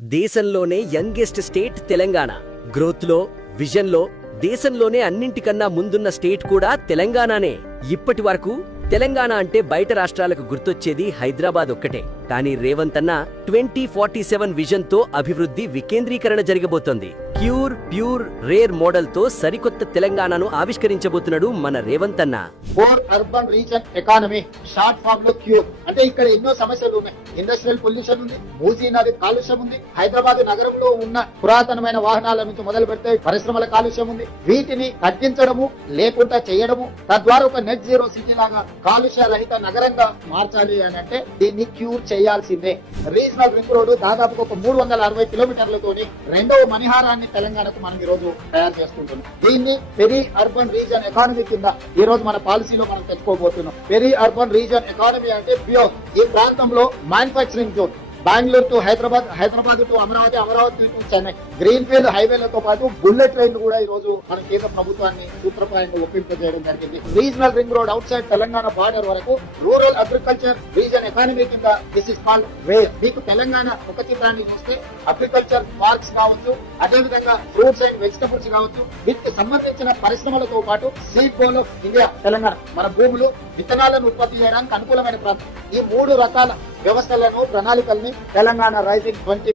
దేశంలోనే youngest state Telangana. Growth లో, vision లో దేశంలోనే అన్నింటికన్నా ముందున్న స్టేట్ కూడా తెలంగాణనే. ఇప్పటి వరకు తెలంగాణ అంటే బయట రాష్ట్రాలకు గుర్తొచ్చేది హైదరాబాద్ ఒక్కటే. కానీ రేవంత్ అన్న 2047 విజన్ తో అభివృద్ధి వికేంద్రీకరణ జరగబోతోంది. ప్యూర్ రేర్ మోడల్ తో సరికొత్త తెలంగాణను ఆవిష్కరించబోతున్నాడు మన రేవంత్ అన్న. Core urban region economy, short form లో క్యూర్. అంటే ఇక్కడ ఎన్నో సమస్యలు ఉన్నాయి. ఇండస్ట్రియల్ పొల్యూషన్ ఉంది, మూసీ నది కాలుష్యం ఉంది, హైదరాబాద్ నగరంలో ఉన్న పురాతనమైన వాహనాల నుంచి మొదలు పెడితే పరిశ్రమల కాలుష్యం ఉంది. వీటిని తగ్గించడము లేకుండా చేయడము, తద్వారా ఒక నెట్ జీరో సిటీ లాగా కాలుష్య రహిత నగరంగా మార్చాలి అని అంటే దీన్ని క్యూర్ చేయాల్సిందే. రీజనల్ రింగ్ రోడ్డు దాదాపు ఒక 360 కిలోమీటర్లతోని రెండవ మణిహారాన్ని తెలంగాణకు మనం ఈ రోజు తయారు చేసుకుంటున్నాం. దీన్ని పెరి అర్బన్ రీజన్ ఎకానమీ కింద ఈ రోజు మన పాలసీలో మనం తెచ్చుకోబోతున్నాం. పెరి అర్బన్ రీజన్ ఎకానమీ అంటే ప్యూర్. ఈ ప్రాంతంలో manufacturing zone, Bengaluru to Hyderabad, Hyderabad to Amaravati, Amaravati to Chennai, green field హైవేలతో పాటు బుల్లెట్ ట్రైన్ కూడా ఈ రోజు మన కేంద్ర ప్రభుత్వాన్ని సూత్రప్రాయంగా ఒప్పింపజేయడం జరిగింది. Regional ring road out side Telangana border వరకు రూరల్ అగ్రికల్చర్ రీజన్ ఎకానమీ కింద దిస్ ఇస్ కాల్డ్ వేర్. మీకు తెలంగాణ ఒక చిత్రాన్ని చూస్తే అగ్రికల్చర్ పార్క్స్ కావచ్చు, అదేవిధంగా ఫ్రూట్స్ అండ్ వెజిటబుల్స్ కావచ్చు, వీటికి సంబంధించిన పరిశ్రమలతో పాటు seed bowl of India Telangana. మన భూములు విత్తనాలను ఉత్పత్తి చేయడానికి అనుకూలమైన ప్రాంతం. ఈ 3 రకాల వ్యవస్థలను, ప్రణాళికల్ని తెలంగాణ రైజింగ్ 20